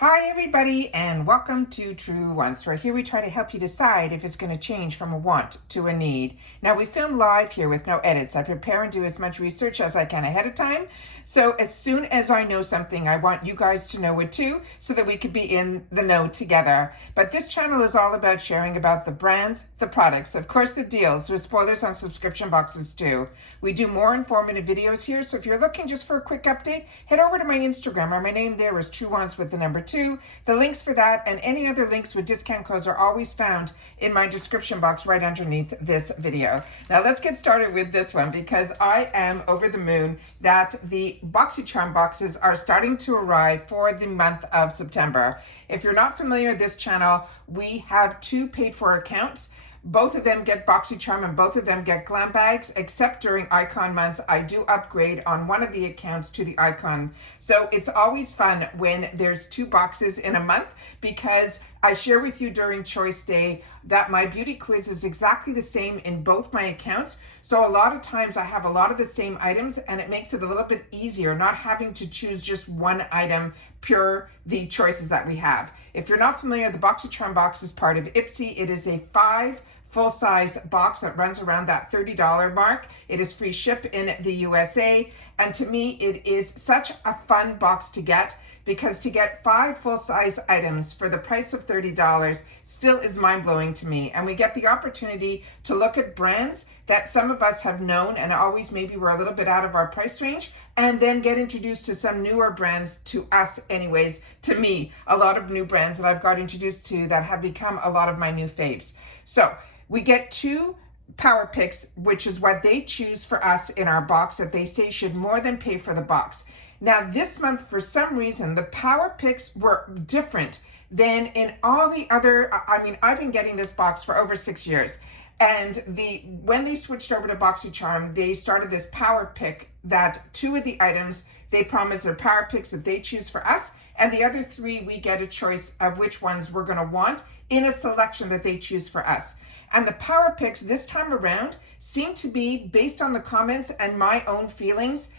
Hi everybody and welcome to Truewants, where here we try to help you decide if it's going to change from a want to a need. Now we film live here with no edits. I prepare and do as much research as I can ahead of time. So as soon as I know something, I want you guys to know it too, so that we could be in the know together. But this channel is all about sharing about the brands, the products, of course the deals, with spoilers on subscription boxes too. We do more informative videos here, so if you're looking just for a quick update, head over to my Instagram, where my name there is Truewants with the number 2. The links for that and any other links with discount codes are always found in my description box right underneath this video. Now let's get started with this one, because I am over the moon that the Boxycharm boxes are starting to arrive for the month of September. If you're not familiar with this channel, we have 2 paid for accounts. Both of them get Boxycharm and both of them get glam bags, except during icon months. I do upgrade on one of the accounts to the icon. So it's always fun when there's 2 boxes in a month, because I share with you during Choice Day that my beauty quiz is exactly the same in both my accounts. So a lot of times I have a lot of the same items, and it makes it a little bit easier not having to choose just one item, pure the choices that we have. If you're not familiar, the Boxycharm box is part of IPSY. It is a 5 full-size box that runs around that $30 mark. It is free ship in the USA, and to me it is such a fun box to get, because to get 5 full-size items for the price of $30 still is mind-blowing to me. And we get the opportunity to look at brands that some of us have known and always maybe were a little bit out of our price range, and then get introduced to some newer brands, to us anyways, to me, a lot of new brands that I've got introduced to that have become a lot of my new faves. So we get 2 power picks, which is what they choose for us in our box, that they say should more than pay for the box. Now this month, for some reason, the power picks were different than in all the other, I mean, I've been getting this box for over 6 years. And when they switched over to Boxycharm, they started this power pick that 2 of the items they promise are power picks that they choose for us, and the other 3 we get a choice of which ones we're going to want in a selection that they choose for us. And the power picks this time around seem to be based on the comments, and my own feelings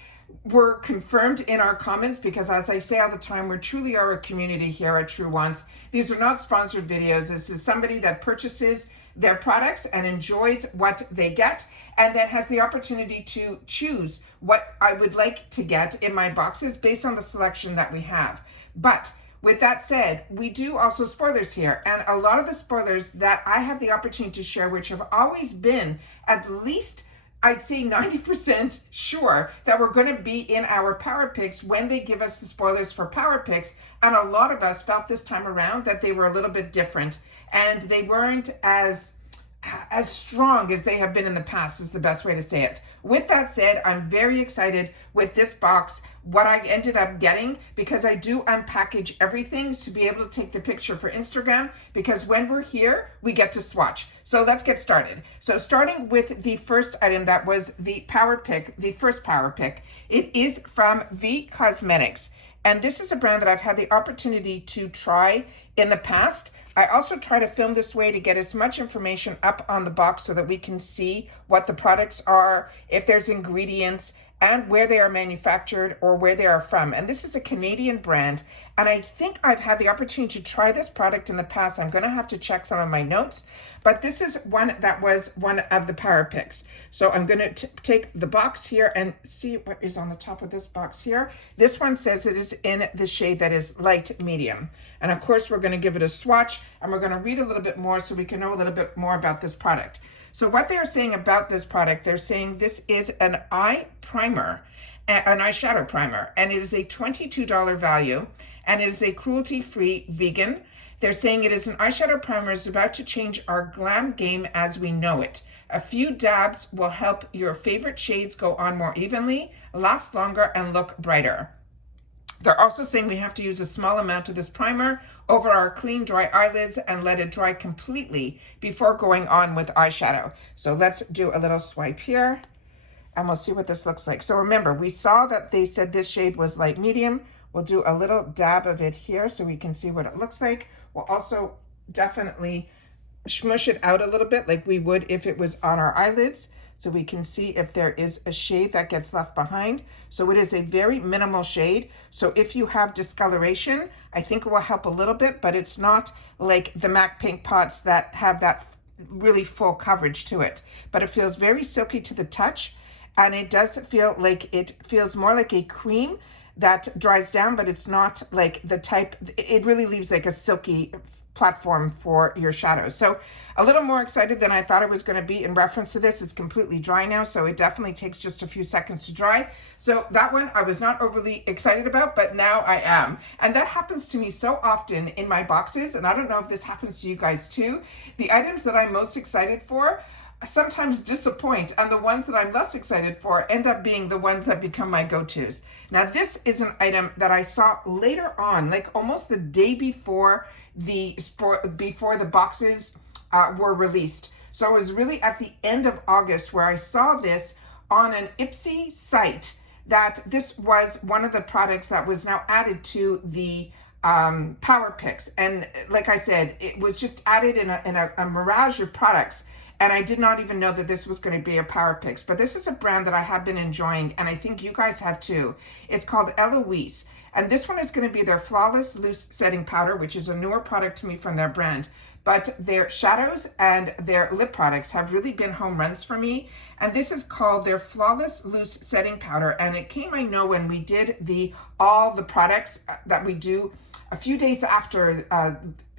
were confirmed in our comments, because as I say all the time, we truly are a community here at Truewants. These are not sponsored videos. This is somebody that purchases their products and enjoys what they get, and then has the opportunity to choose what I would like to get in my boxes based on the selection that we have. But with that said, we do also spoilers here, and a lot of the spoilers that I have the opportunity to share, which have always been at least, I'd say 90% sure that we're going to be in our power picks when they give us the spoilers for power picks. And a lot of us felt this time around that they were a little bit different, and they weren't as strong as they have been in the past, is the best way to say it. With that said, I'm very excited with this box, what I ended up getting, because I do unpackage everything to be able to take the picture for Instagram, because when we're here, we get to swatch. So let's get started. So starting with the first item, that was the power pick, the first power pick. It is from V Cosmetics. And this is a brand that I've had the opportunity to try in the past. I also try to film this way to get as much information up on the box so that we can see what the products are, if there's ingredients, and where they are manufactured or where they are from. And this is a Canadian brand, and I think I've had the opportunity to try this product in the past. I'm going to have to check some of my notes, but this is one that was one of the power picks. So I'm going to take the box here and see what is on the top of this box here. This one says it is in the shade that is light medium. And of course, we're going to give it a swatch, and we're going to read a little bit more so we can know a little bit more about this product. So what they're saying about this product, they're saying this is an eye primer, an eyeshadow primer, and it is a $22 value, and it is a cruelty-free vegan. They're saying it is an eyeshadow primer is about to change our glam game as we know it. A few dabs will help your favorite shades go on more evenly, last longer, and look brighter. They're also saying we have to use a small amount of this primer over our clean, dry eyelids and let it dry completely before going on with eyeshadow. So let's do a little swipe here, and we'll see what this looks like. So remember, we saw that they said this shade was light medium. We'll do a little dab of it here so we can see what it looks like. We'll also definitely smush it out a little bit like we would if it was on our eyelids. so we can see if there is a shade that gets left behind. So it is a very minimal shade. So if you have discoloration, I think it will help a little bit, but it's not like the MAC paint pots that have that really full coverage to it. But it feels very silky to the touch, and it does feel like, it feels more like a cream that dries down, but it's not like the type, it really leaves like a silky platform for your shadows. So a little more excited than I thought it was going to be in reference to this. It's completely dry now, so it definitely takes just a few seconds to dry. So that one I was not overly excited about, but now I am. And that happens to me so often in my boxes, and I don't know if this happens to you guys too. The items that I'm most excited for sometimes disappoint, and the ones that I'm less excited for end up being the ones that become my go-tos. Now this is an item that I saw later on, like almost the day before the boxes were released. So it was really at the end of August where I saw this on an IPSY site, that this was one of the products that was now added to the Power Picks. And like I said, it was just added in a mirage of products. And I did not even know that this was going to be a Power Picks. But this is a brand that I have been enjoying, and I think you guys have too. It's called Eloise. And this one is going to be their Flawless Loose Setting Powder, which is a newer product to me from their brand. But their shadows and their lip products have really been home runs for me. And this is called their Flawless Loose Setting Powder. And it came, I know, when we did all the products that we do a few days after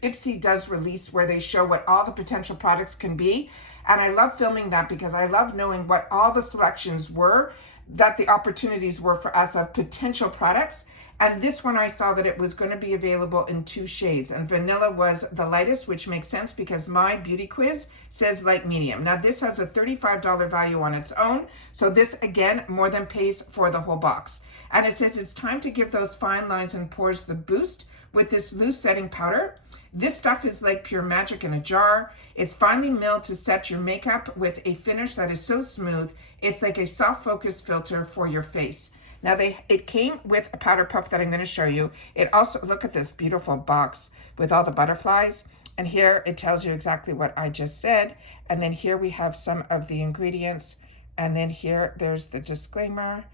IPSY does release, where they show what all the potential products can be. And I love filming that because I love knowing what all the selections were, that the opportunities were for us of potential products. And this one, I saw that it was going to be available in 2 shades, and vanilla was the lightest, which makes sense because my beauty quiz says light medium. Now this has a $35 value on its own. So this again more than pays for the whole box. And it says it's time to give those fine lines and pores the boost with this loose setting powder. This stuff is like pure magic in a jar. It's finely milled to set your makeup with a finish that is so smooth. It's like a soft focus filter for your face. Now it came with a powder puff that I'm going to show you. It also, look at this beautiful box with all the butterflies. And here it tells you exactly what I just said. And then here we have some of the ingredients. And then here there's the disclaimer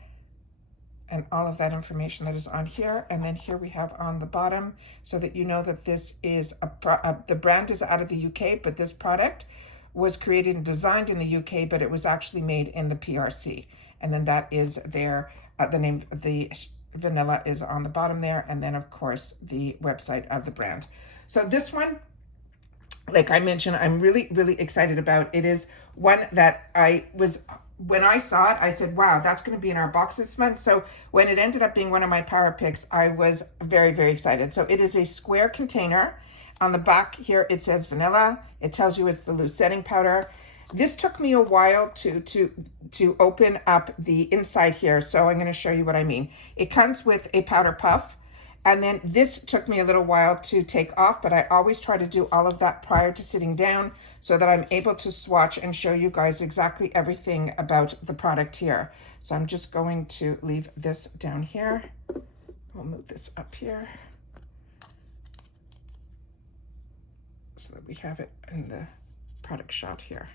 and all of that information that is on here. And then here we have on the bottom, so that you know that this is the brand is out of the UK, but this product was created and designed in the UK, but it was actually made in the PRC. And then that is their, the name, the vanilla is on the bottom there. And then of course the website of the brand. So this one, like I mentioned, I'm really, really excited about. It is one that when I saw it, I said, wow, that's going to be in our box this month. So when it ended up being one of my Power Picks, I was very, very excited. So it is a square container. On the back here, it says vanilla. It tells you it's the loose setting powder. This took me a while to open up the inside here. So I'm going to show you what I mean. It comes with a powder puff. And then this took me a little while to take off, but I always try to do all of that prior to sitting down so that I'm able to swatch and show you guys exactly everything about the product here. So I'm just going to leave this down here. We'll move this up here so that we have it in the product shot here.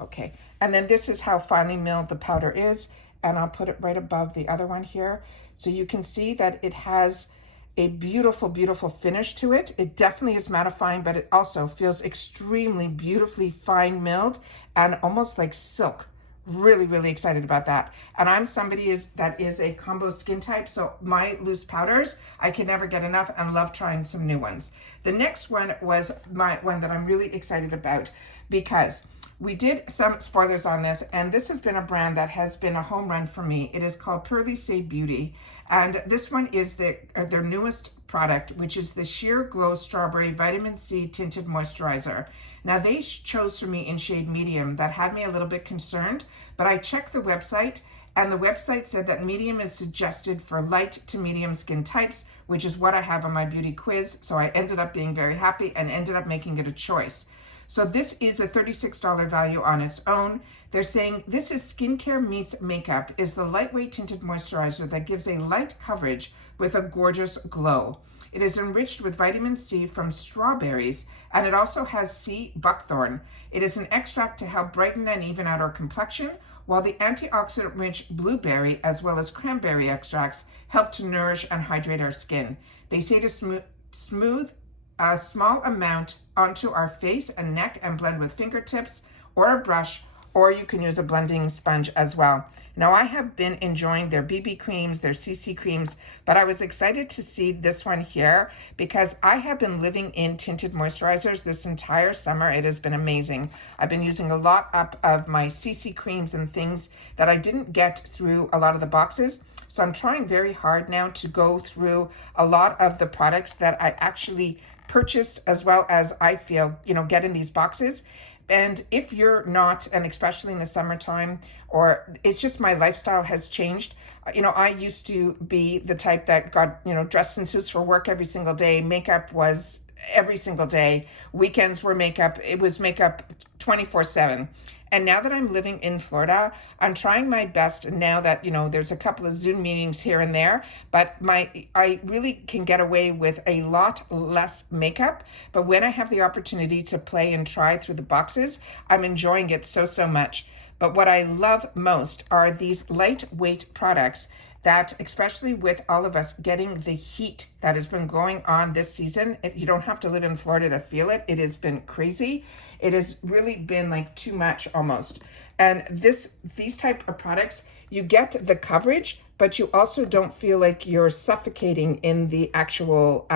Okay, and then this is how finely milled the powder is, and I'll put it right above the other one here. So you can see that it has a beautiful, beautiful finish to it. It definitely is mattifying, but it also feels extremely beautifully fine milled and almost like silk. Really, really excited about that. And I'm somebody that is a combo skin type, so my loose powders, I can never get enough and love trying some new ones. The next one was my one that I'm really excited about because we did some spoilers on this, and this has been a brand that has been a home run for me. It is called Pearly Say Beauty, and this one is their newest product, which is the Sheer Glow Strawberry Vitamin C Tinted Moisturizer. Now, they chose for me in shade medium. That had me a little bit concerned, but I checked the website, and the website said that medium is suggested for light to medium skin types, which is what I have on my beauty quiz, so I ended up being very happy and ended up making it a choice. So this is a $36 value on its own. They're saying this is skincare meets makeup, is the lightweight tinted moisturizer that gives a light coverage with a gorgeous glow. It is enriched with vitamin C from strawberries, and it also has sea buckthorn. It is an extract to help brighten and even out our complexion, while the antioxidant-rich blueberry as well as cranberry extracts help to nourish and hydrate our skin. They say to smooth a small amount onto our face and neck and blend with fingertips or a brush, or you can use a blending sponge as well. Now, I have been enjoying their BB creams, their CC creams, but I was excited to see this one here because I have been living in tinted moisturizers this entire summer. It has been amazing. I've been using a lot up of my CC creams and things that I didn't get through a lot of the boxes. So I'm trying very hard now to go through a lot of the products that I actually purchased, as well as I feel, get in these boxes. And if you're not, and especially in the summertime, or it's just my lifestyle has changed. I used to be the type that got, dressed in suits for work every single day. Makeup was every single day. Weekends were makeup. It was makeup 24/7. And now that I'm living in Florida, I'm trying my best now that, there's a couple of Zoom meetings here and there, but I really can get away with a lot less makeup. But when I have the opportunity to play and try through the boxes, I'm enjoying it so much. But what I love most are these lightweight products that, especially with all of us getting the heat that has been going on this season, you don't have to live in Florida to feel it. It has been crazy. It has really been like too much almost. And these type of products, you get the coverage, but you also don't feel like you're suffocating in the actual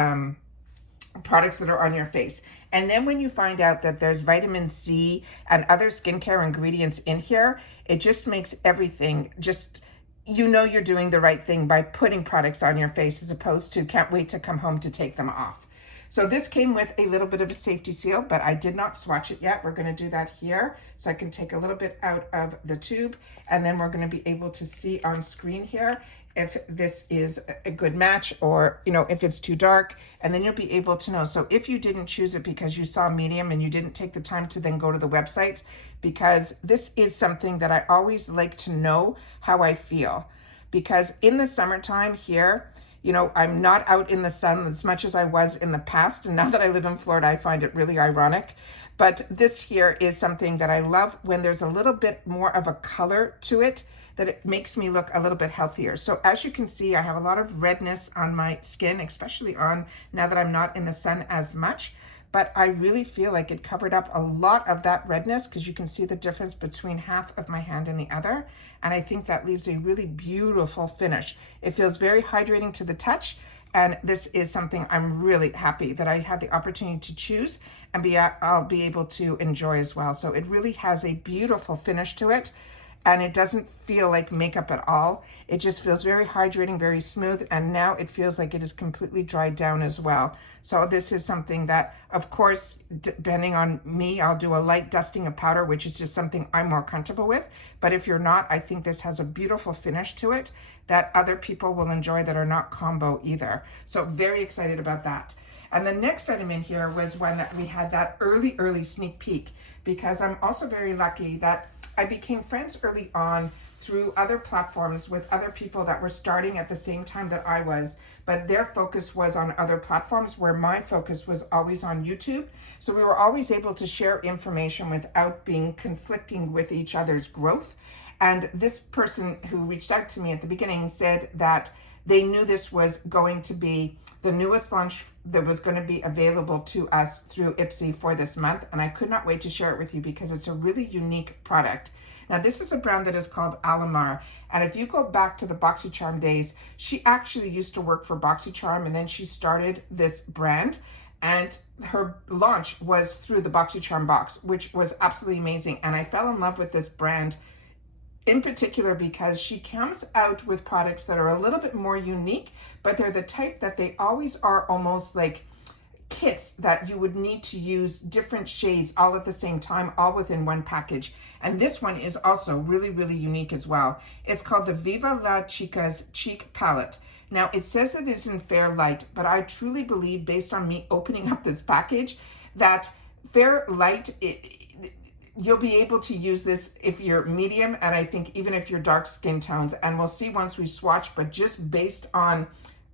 products that are on your face. And then when you find out that there's vitamin C and other skincare ingredients in here, it just makes everything just, you're doing the right thing by putting products on your face as opposed to can't wait to come home to take them off. So this came with a little bit of a safety seal, but I did not swatch it yet. We're going to do that here. So I can take a little bit out of the tube, and then we're going to be able to see on screen here if this is a good match or, if it's too dark, and then you'll be able to know. So if you didn't choose it because you saw medium and you didn't take the time to then go to the websites, because this is something that I always like to know how I feel. Because in the summertime here, I'm not out in the sun as much as I was in the past. And now that I live in Florida, I find it really ironic. But this here is something that I love when there's a little bit more of a color to it, that it makes me look a little bit healthier. So as you can see, I have a lot of redness on my skin, especially now that I'm not in the sun as much. But I really feel like it covered up a lot of that redness because you can see the difference between half of my hand and the other. And I think that leaves a really beautiful finish. It feels very hydrating to the touch. And this is something I'm really happy that I had the opportunity to choose and I'll be able to enjoy as well. So it really has a beautiful finish to it. And it doesn't feel like makeup at all. It just feels very hydrating, very smooth, and now it feels like it is completely dried down as well. So this is something that, of course, depending on me, I'll do a light dusting of powder, which is just something I'm more comfortable with. But if you're not, I think this has a beautiful finish to it that other people will enjoy that are not combo either. So very excited about that. And the next item in here was when we had that early sneak peek, because I'm also very lucky that I became friends early on through other platforms with other people that were starting at the same time that I was, but their focus was on other platforms where my focus was always on YouTube. So we were always able to share information without being conflicting with each other's growth. And this person who reached out to me at the beginning said that they knew this was going to be the newest launch that was going to be available to us through IPSY for this month. And I could not wait to share it with you because it's a really unique product. Now, this is a brand that is called Alamar. And if you go back to the Boxycharm days, she actually used to work for Boxycharm, and then she started this brand. And her launch was through the Boxycharm box, which was absolutely amazing. And I fell in love with this brand in particular because she comes out with products that are a little bit more unique, but they're the type that they always are almost like kits that you would need to use different shades all at the same time, all within one package. And this one is also really unique as well. It's called the Viva La Chicas Cheek Palette. Now, it says it is in Fair Light, but I truly believe, based on me opening up this package, that Fair Light, you'll be able to use this if you're medium, and I think even if you're dark skin tones, and we'll see once we swatch, but just based on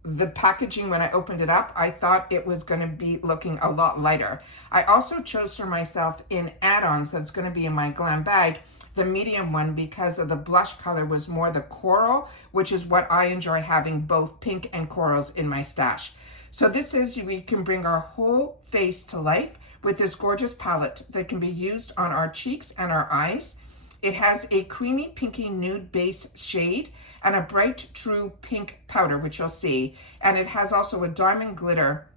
the packaging when I opened it up, I thought it was going to be looking a lot lighter. I also chose for myself in add-ons that's going to be in my glam bag, the medium one, because of the blush color was more the coral, which is what I enjoy having, both pink and corals in my stash. So this is, we can bring our whole face to life with this gorgeous palette that can be used on our cheeks and our eyes. It has a creamy pinky nude base shade and a bright true pink powder, which you'll see. And it has also a diamond glitter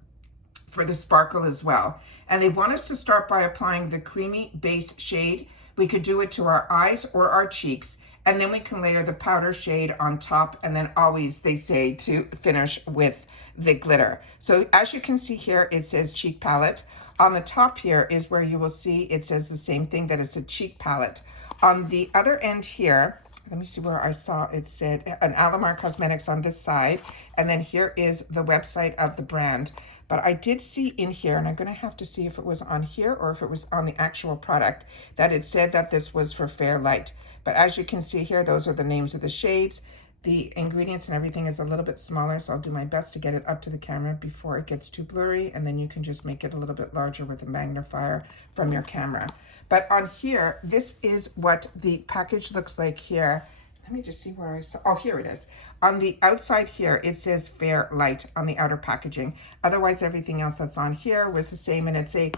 for the sparkle as well. And they want us to start by applying the creamy base shade. We could do it to our eyes or our cheeks, and then we can layer the powder shade on top, and then always they say to finish with the glitter. So as you can see here, it says cheek palette. On the top here is where you will see it says the same thing, that it's a cheek palette. On the other end here, let me see where I saw it said an Alamar Cosmetics on this side, and then here is the website of the brand. But I did see in here, and I'm going to have to see if it was on here or if it was on the actual product, that it said that this was for Fair Light. But as you can see here, those are the names of the shades. The ingredients and everything is a little bit smaller, so I'll do my best to get it up to the camera before it gets too blurry, and then you can just make it a little bit larger with a magnifier from your camera. But on here, this is what the package looks like here. Let me just see where I saw, oh, here it is. On the outside here, it says Fair Light on the outer packaging. Otherwise, everything else that's on here was the same, and it's a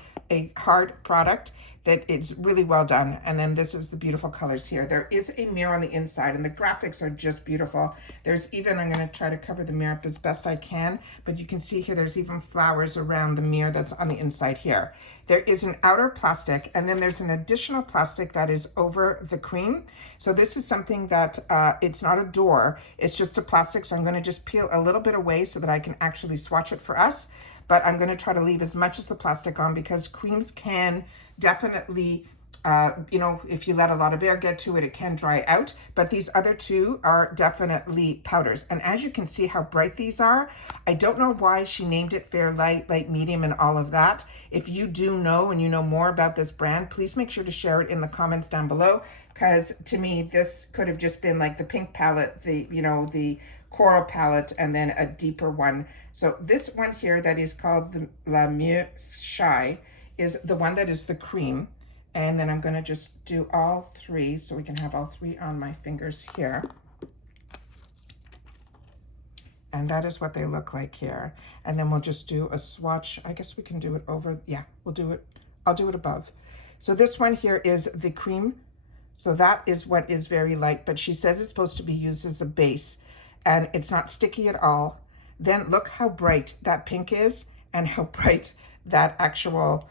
hard product that it's really well done. And then this is the beautiful colors here. There is a mirror on the inside, and the graphics are just beautiful. There's even, I'm gonna try to cover the mirror up as best I can, but you can see here, there's even flowers around the mirror that's on the inside here. There is an outer plastic, and then there's an additional plastic that is over the cream. So this is something that, it's not a door, it's just a plastic. So I'm gonna just peel a little bit away so that I can actually swatch it for us. But I'm gonna try to leave as much as the plastic on, because creams can definitely, you know, if you let a lot of air get to it, it can dry out. But these other two are definitely powders. And as you can see how bright these are, I don't know why she named it Fair Light, Light Medium, and all of that. If you do know and you know more about this brand, please make sure to share it in the comments down below, because to me, this could have just been like the pink palette, the, you know, the coral palette, and then a deeper one. So this one here that is called the La Mieux Shy is the one that is the cream. And then I'm gonna just do all three so we can have all three on my fingers here. And that is what they look like here. And then we'll just do a swatch. I guess we can do it over, yeah, we'll do it, I'll do it above. So this one here is the cream. So that is what is very light, but she says it's supposed to be used as a base, and it's not sticky at all. Then look how bright that pink is, and how bright that actual,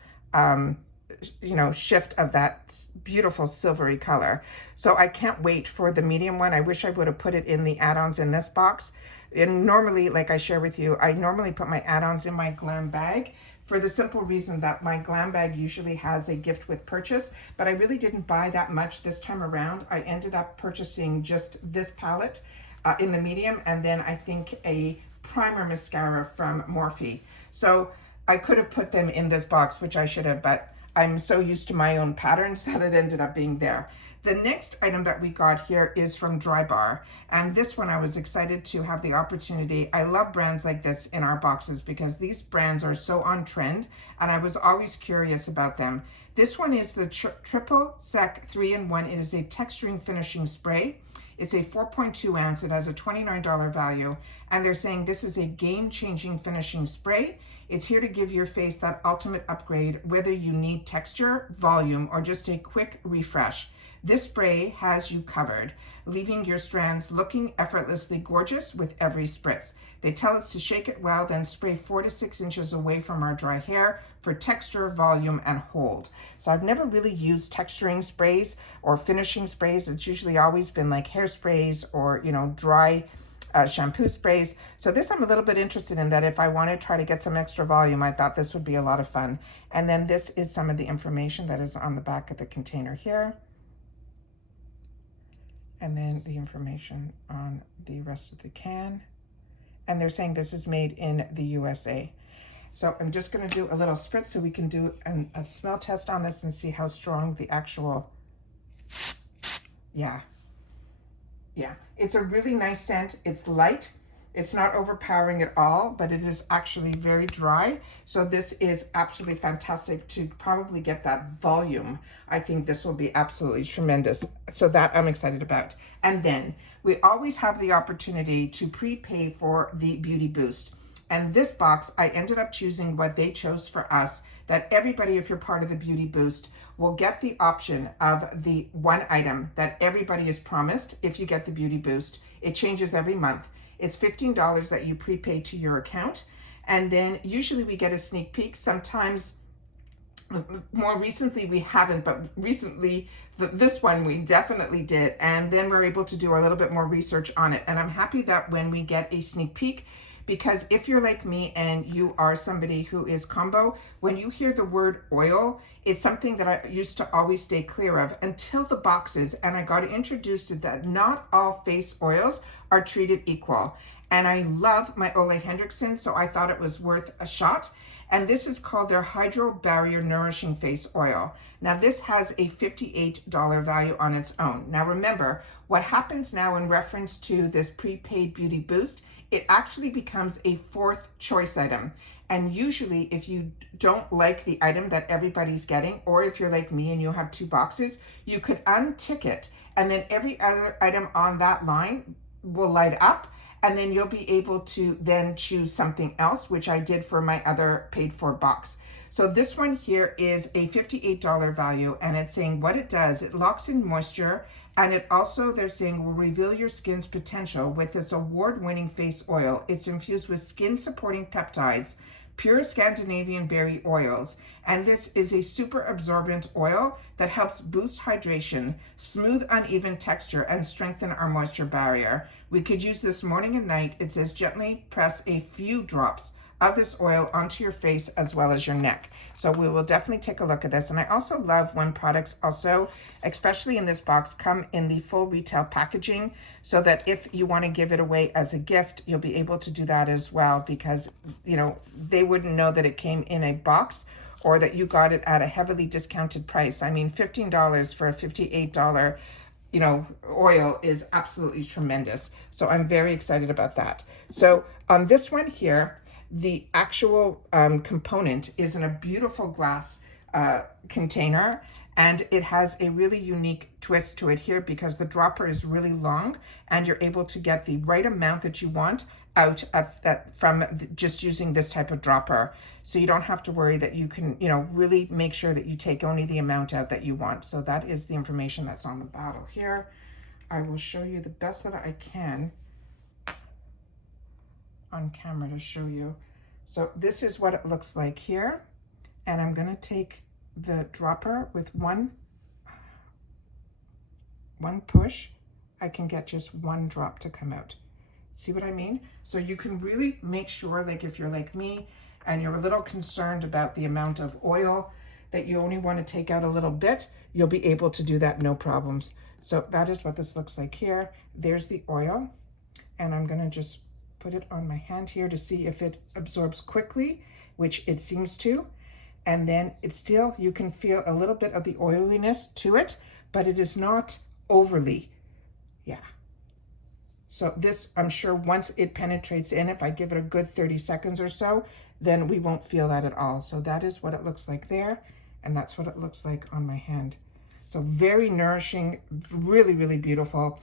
you know, shift of that beautiful silvery color. So I can't wait for the medium one. I wish I would have put it in the add-ons in this box. And normally, like I share with you, I normally put my add-ons in my glam bag, for the simple reason that my glam bag usually has a gift with purchase, but I really didn't buy that much this time around. I ended up purchasing just this palette in the medium, and then I think a primer mascara from Morphe. So I could have put them in this box, which I should have, but I'm so used to my own patterns that it ended up being there. The next item that we got here is from Drybar, and this one I was excited to have the opportunity. I love brands like this in our boxes because these brands are so on trend, and I was always curious about them. This one is the Triple Sec 3-in-1. It is a texturing finishing spray. It's a 4.2 ounce. It has a $29 value, and they're saying this is a game-changing finishing spray. It's here to give your face that ultimate upgrade, whether you need texture, volume, or just a quick refresh. This spray has you covered, leaving your strands looking effortlessly gorgeous with every spritz. They tell us to shake it well, then spray 4 to 6 inches away from our dry hair for texture, volume, and hold. So I've never really used texturing sprays or finishing sprays. It's usually always been like hairsprays or, you know, dry shampoo sprays. So this I'm a little bit interested in, that if I want to try to get some extra volume, I thought this would be a lot of fun. And then this is some of the information that is on the back of the container here. And then the information on the rest of the can. And they're saying this is made in the USA. So I'm just going to do a little spritz so we can do a smell test on this and see how strong the actual, yeah. It's a really nice scent. It's light. It's not overpowering at all, but it is actually very dry. So this is absolutely fantastic to probably get that volume. I think this will be absolutely tremendous. So that I'm excited about. And then we always have the opportunity to prepay for the Beauty Boost. And this box, I ended up choosing what they chose for us, that everybody, if you're part of the Beauty Boost, will get the option of the one item that everybody is promised if you get the Beauty Boost. It changes every month. It's $15 that you prepay to your account. And then usually we get a sneak peek. Sometimes, more recently we haven't, but recently this one we definitely did. And then we're able to do a little bit more research on it. And I'm happy that when we get a sneak peek, because if you're like me and you are somebody who is combo, when you hear the word oil, it's something that I used to always stay clear of until the boxes, and I got introduced to that not all face oils are treated equal. And I love my Ole Henriksen, so I thought it was worth a shot. And this is called their Hydro Barrier Nourishing Face Oil. Now this has a $58 value on its own. Now remember, what happens now in reference to this prepaid Beauty Boost, it actually becomes a fourth choice item. And usually if you don't like the item that everybody's getting, or if you're like me and you have 2 boxes, you could untick it, and then every other item on that line will light up, and then you'll be able to then choose something else, which I did for my other paid for box. So this one here is a $58 value, and it's saying what it does, it locks in moisture, and it also, they're saying, will reveal your skin's potential with this award-winning face oil. It's infused with skin-supporting peptides, pure Scandinavian berry oils, and this is a super absorbent oil that helps boost hydration, smooth uneven texture, and strengthen our moisture barrier. We could use this morning and night. It says gently press a few drops of this oil onto your face as well as your neck. So we will definitely take a look at this. And I also love when products also, especially in this box, come in the full retail packaging, so that if you want to give it away as a gift, you'll be able to do that as well, because, you know, they wouldn't know that it came in a box or that you got it at a heavily discounted price. I mean, $15 for a $58 oil is absolutely tremendous. So I'm very excited about that. So on this one here, the actual component is in a beautiful glass container, and it has a really unique twist to it here because the dropper is really long, and you're able to get the right amount that you want out from just using this type of dropper. So you don't have to worry that you can, really make sure that you take only the amount out that you want. So that is the information that's on the bottle here. I will show you the best that I can on camera to show you. So this is what it looks like here. And I'm going to take the dropper with one push. I can get just one drop to come out. See what I mean? So you can really make sure, like if you're like me and you're a little concerned about the amount of oil, that you only want to take out a little bit, you'll be able to do that no problems. So that is what this looks like here. There's the oil, and I'm going to just put it on my hand here to see if it absorbs quickly, which it seems to. And then it's still, you can feel a little bit of the oiliness to it, but it is not overly. Yeah. So this, I'm sure once it penetrates in, if I give it a good 30 seconds or so, then we won't feel that at all. So that is what it looks like there. And that's what it looks like on my hand. So very nourishing, really, really beautiful.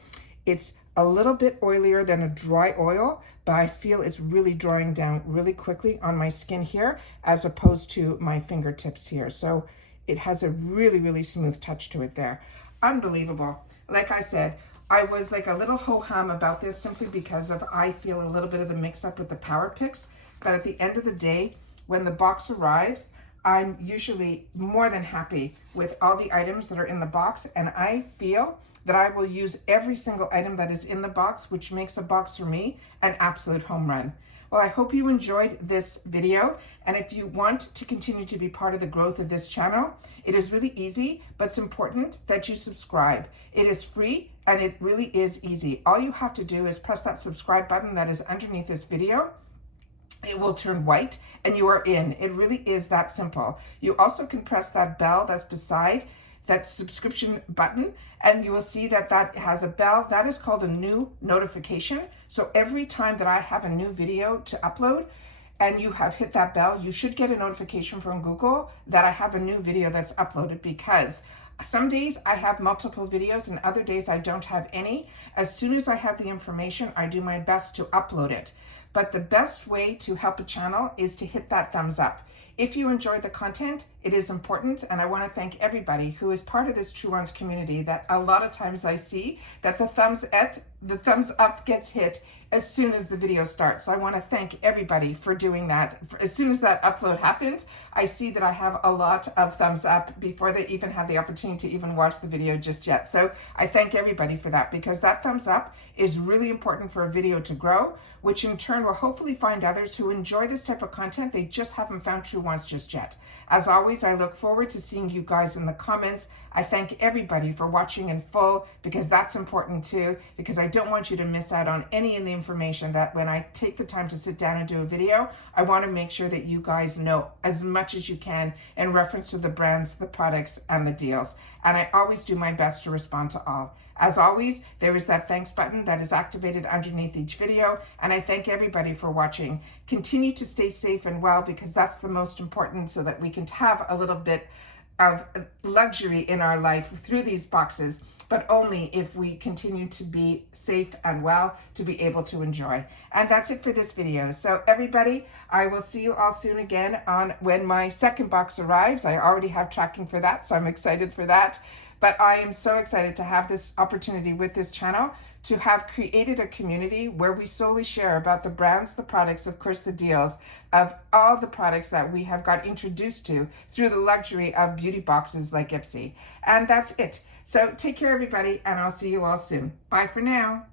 It's a little bit oilier than a dry oil, but I feel it's really drying down really quickly on my skin here, as opposed to my fingertips here. So it has a really, really smooth touch to it there. Unbelievable. Like I said, I was like a little ho-hum about this simply because I feel a little bit of the mix up with the Power Picks. But at the end of the day, when the box arrives, I'm usually more than happy with all the items that are in the box. And I feel that I will use every single item that is in the box, which makes a box for me an absolute home run. Well, I hope you enjoyed this video. And if you want to continue to be part of the growth of this channel, it is really easy, but it's important that you subscribe. It is free and it really is easy. All you have to do is press that subscribe button that is underneath this video. it will turn white and you are in. It really is that simple. You also can press that bell that's beside that subscription button, and you will see that that has a bell. That is called a new notification. So every time that I have a new video to upload and you have hit that bell, you should get a notification from Google that I have a new video that's uploaded, because some days I have multiple videos and other days I don't have any. As soon as I have the information, I do my best to upload it. But the best way to help a channel is to hit that thumbs up. If you enjoyed the content, it is important, and I want to thank everybody who is part of this Truewants community, that a lot of times I see that the thumbs up gets hit as soon as the video starts. So I want to thank everybody for doing that. As soon as that upload happens, I see that I have a lot of thumbs up before they even had the opportunity to even watch the video just yet. So I thank everybody for that, because that thumbs up is really important for a video to grow, which in turn will hopefully find others who enjoy this type of content. They just haven't found Truewants just yet. As always, I look forward to seeing you guys in the comments. I thank everybody for watching in full, because that's important too, because I don't want you to miss out on any of the information that when I take the time to sit down and do a video, I want to make sure that you guys know as much as you can in reference to the brands, the products, and the deals. And I always do my best to respond to all. As always, there is that thanks button that is activated underneath each video, and I thank everybody for watching. Continue to stay safe and well, because that's the most important, so that we can have a little bit of luxury in our life through these boxes, but only if we continue to be safe and well to be able to enjoy. And that's it for this video. So everybody, I will see you all soon again on when my second box arrives. I already have tracking for that, so I'm excited for that. But I am so excited to have this opportunity with this channel, to have created a community where we solely share about the brands, the products, of course, the deals of all the products that we have got introduced to through the luxury of beauty boxes like IPSY. And that's it. So take care, everybody, and I'll see you all soon. Bye for now.